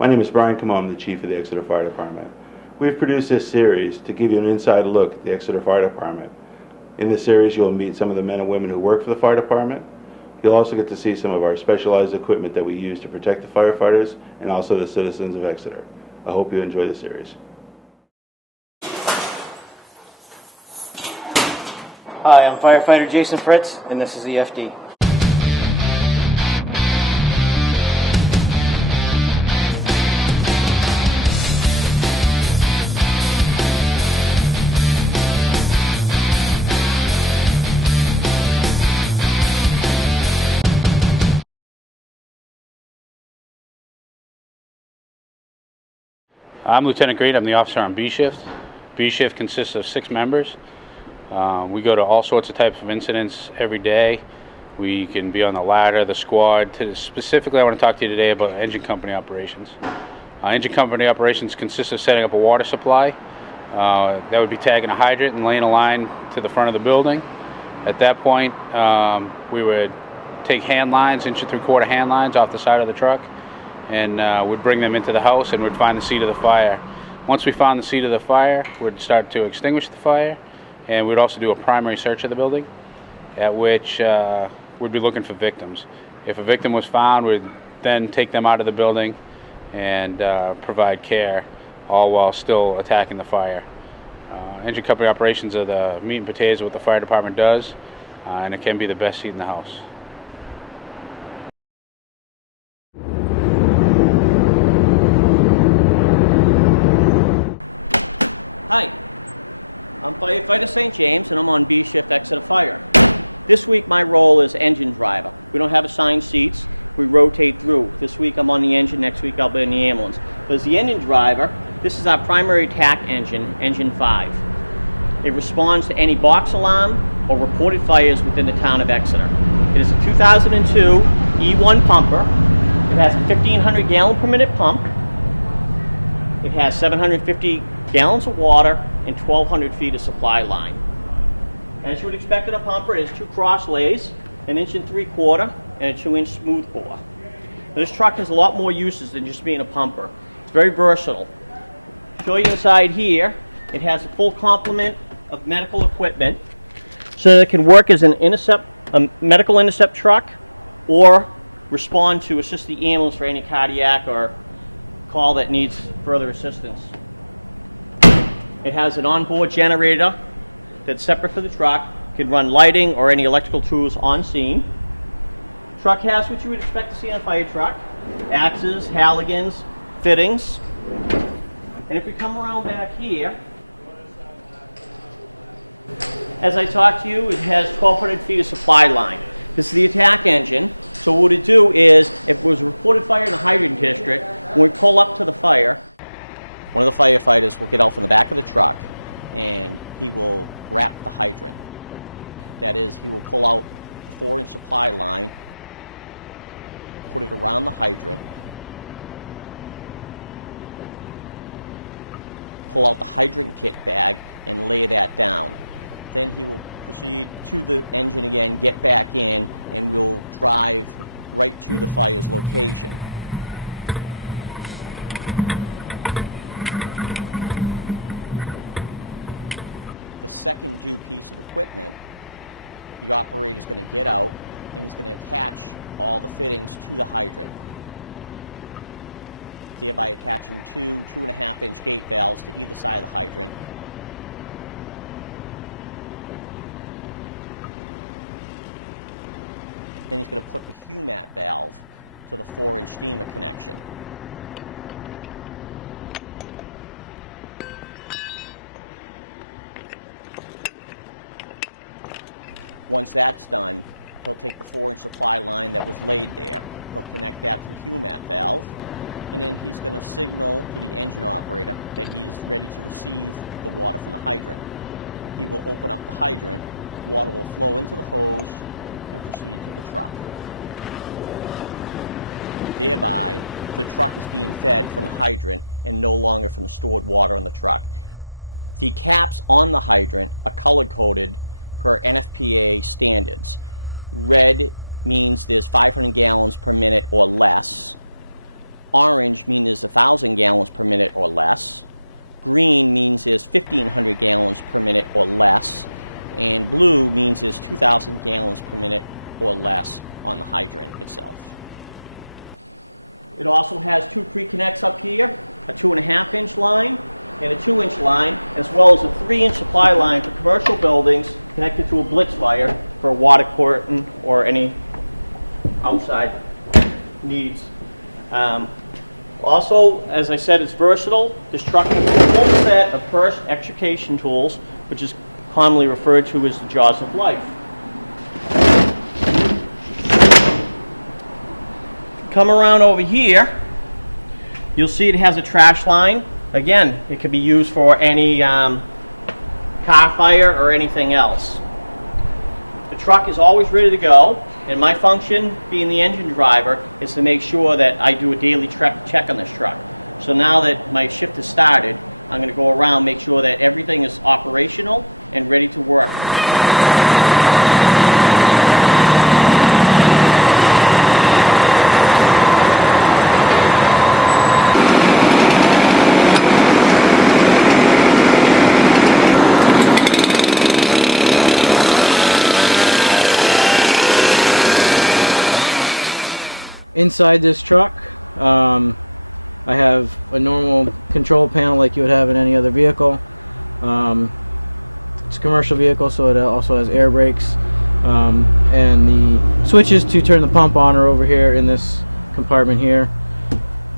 My name is Brian Camo. I'm the Chief of the Exeter Fire Department. We've produced this series to give you an inside look at the Exeter Fire Department. In this series, you'll meet some of the men and women who work for the fire department. You'll also get to see some of our specialized equipment that we use to protect the firefighters and also the citizens of Exeter. I hope you enjoy the series. Hi, I'm firefighter Jason Fritz, and this is EFD. I'm Lieutenant Green. I'm the officer on B shift. B shift consists of 6 members. We go to all sorts of types of incidents every day. We can be on the ladder, the squad. Specifically, I want to talk to you today about engine company operations. Engine company operations consists of setting up a water supply. That would be tagging a hydrant and laying a line to the front of the building. At that point, we would take hand lines, 1 3/4 hand lines off the side of the truck, and we'd bring them into the house and we'd find the seat of the fire. Once we found the seat of the fire, we'd start to extinguish the fire, and we'd also do a primary search of the building, at which we'd be looking for victims. If a victim was found, we'd then take them out of the building and provide care, all while still attacking the fire. Engine company operations are the meat and potatoes of what the fire department does, and it can be the best seat in the house. Hi, I'm firefighter St. James, and I'm on B shift Exeter Fire. This week my role is engine driver. We don't have assigned seats. We rotate through. This week I'm on the engine, next week I'll be in the ambulance. But as the engine driver, this is our primary attack engine, Engine 5. It responds to any box alarm or reported fires within the town of Exeter. It is a 2002 E1 pumper. It has a 1,500 gallon per minute pump. It has 750 gallons of water and 1,200 feet of supply line. As you would expect in a pumper, it has 2 cross lays, 1 3/4 and a 2-inch smooth bore. Now, this truck has a lot more uses than just being a pumper. It's very versatile. Show you inside here, it has a full complement of medical equipment so that it can work as a medical intercept truck, or respond to assist the ambulance for any cardiac or call that needs further assistance. It has an onboard generator that's separate for the truck, can run lighting or any electrical tools on scene. Truck has what you would expect to see in a fire truck: axes, haligans, fittings. And if we come around back here, as I talked to you, it has 1,200 feet of supply line. This is the attack engine. So what it do is, if it was a reported fire in the hydrant district, when we pull up to the fire, one of the firefighters will get out from the back of the truck and he will wrap the hydrant. That is, he will pull out the 4-inch supply line, put it around the hydrant, pull out the hydrant kit bag and lay that down. Then he will proceed to the engine again, get back in, and we'll drive right to the fire's location. The second due piece of equipment, the operator is going to get out and he's going to attach all the fittings to the hydrant, thereby attaching 2 2.5-inch gate valves to either side of the hydrant. Then he's going to put the HUMAT valve to the 4-inch steamer connection. Once that's done, he'll take the 4-inch supply line that was laid there, he'll connect that to the HUMAT valve, and then he's going to signal to the engine operator that he is ready to receive the water from the hydrant. He will open up the hydrant, water will flow into the hose and proceed to the truck. Thereby, the truck is being fed from the hydrant and no longer from the stored water in the truck. The caps on the hydrant are color-coded per NFPA standards. Red means there's 500 gallons per minute or less. Orange means is 1,000 gallons per minute or less. Green means is 1,500 gallons per minute or less. And blue means is 2,000 gallons per minute or less on the hydrant itself. It also has two pre-connects up here, a 2.5-inch line and a 2-inch line, as well as a 3-inch supply line for commercial buildings connected to a blitz wire for water curtain or any outside needs. Also, as I said, it's versatile. This truck has a full set of first extrication tools, which is commonly referred to as the jaws of life. Come around over here, you'll see it has a trash line. Again, it could be used for any car fire or anything else. The truck is always ready to go, and my function, being the engine driver, is to make sure that I do a daily check on this truck. So now that my shift has started, I'm going to go around, make sure that everything is operational and ready to work. Inside this truck, I have a normal control panel like you would have in any other vehicle. It's a commercial vehicle, so it also has air brakes. And the switches to turn the pump on are over here in this compartment here.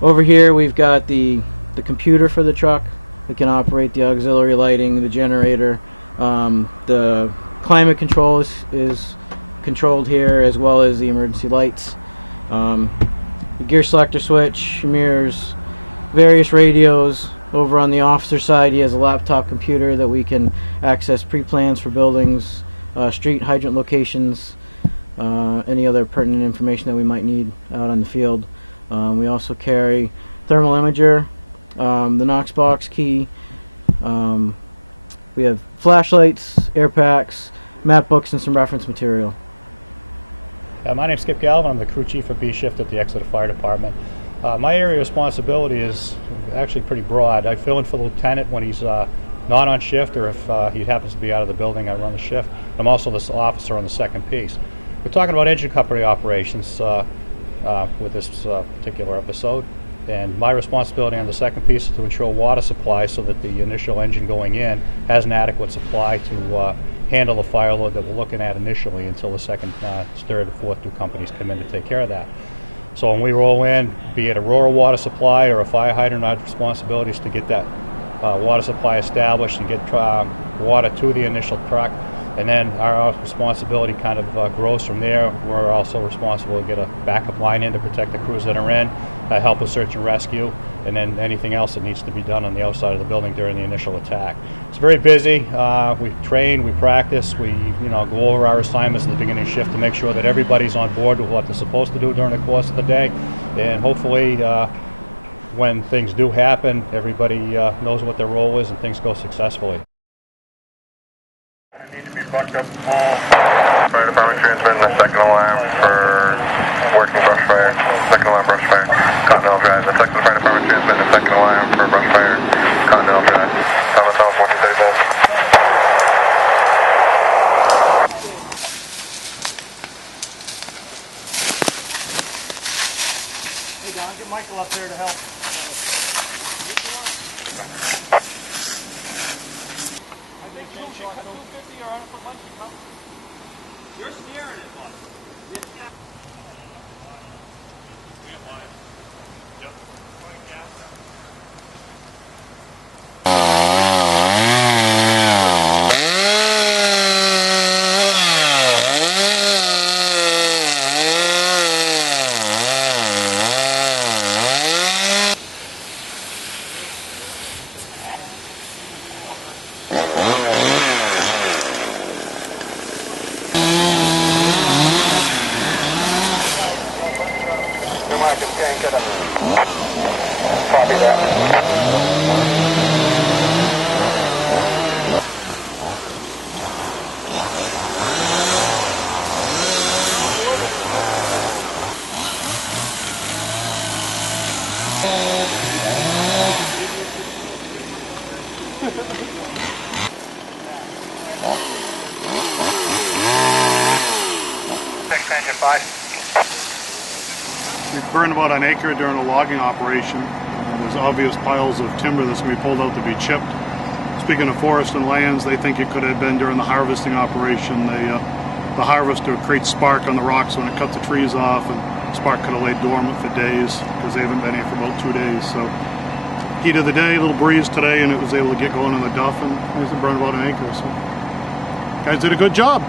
Over here we've got the computer for the truck. We can operate the auxiliary lighting, the generator. The climate control is controlled here, as well as the emergency lights. The gear selector switch, mirrors, various radios. Over on the officer side, he has a laptop computer that we can access pre-plans for buildings, street hydrant locations, any other pertinent information that we might need out on the field. We also carry thermal imager, the Knox box key. We have flashlights, air packs, map books, and some reference material. My name's Skip Galvin. I'm the crew chief of B Shift at the Exeter Fire Department. My area of responsibility is actually pretty broad. I fill in for the lieutenant when he's not on shift, or if he happens to be out of the building, I run the shift. I'm also the officer on the second piece. We're talking about engine company operations with this particular episode, and my responsibility on the second piece is to ensure water supply so that the initial engine going in has an adequate supply to handle the fire load that we're looking at initially until the second, third, or fourth two companies come in to take care of that. So when we roll in, be it a rural water supply or a fire hydrant, our responsibility is to get that water supply established and get water to the initial truck. And then our responsibility kind of grows from there. We're also responsible to get a backup line in to protect the crews that are in, help with search and rescue, and then anything else that needs to be done on the outside of the building during the initial attack. It's very busy. We train, we practice, we go over our assignments at the beginning of shift to make sure that everybody's on board with what they're supposed to do during the course of the day. And hopefully when things do happen, everybody knows what their role is and things go successfully. Fire department transmitting the second alarm for working brush fire. Second alarm brush fire. Continental Drive. The second fire department transmitting the second alarm for brush fire. Continental Drive. Thomas 1435. Hey Don, get Michael up there to help. I think 250 or 100 foot length. You're steering it, bud. Yeah. Copy that. Extension 5. We burned about an acre during a logging operation. There's obvious piles of timber that's going to be pulled out to be chipped. Speaking of forest and lands, they think it could have been during the harvesting operation. The harvester creates spark on the rocks when it cut the trees off, and spark could have laid dormant for days because they haven't been here for about 2 days. So heat of the day, a little breeze today, and it was able to get going in the duff, and it burned about an acre. So guys did a good job.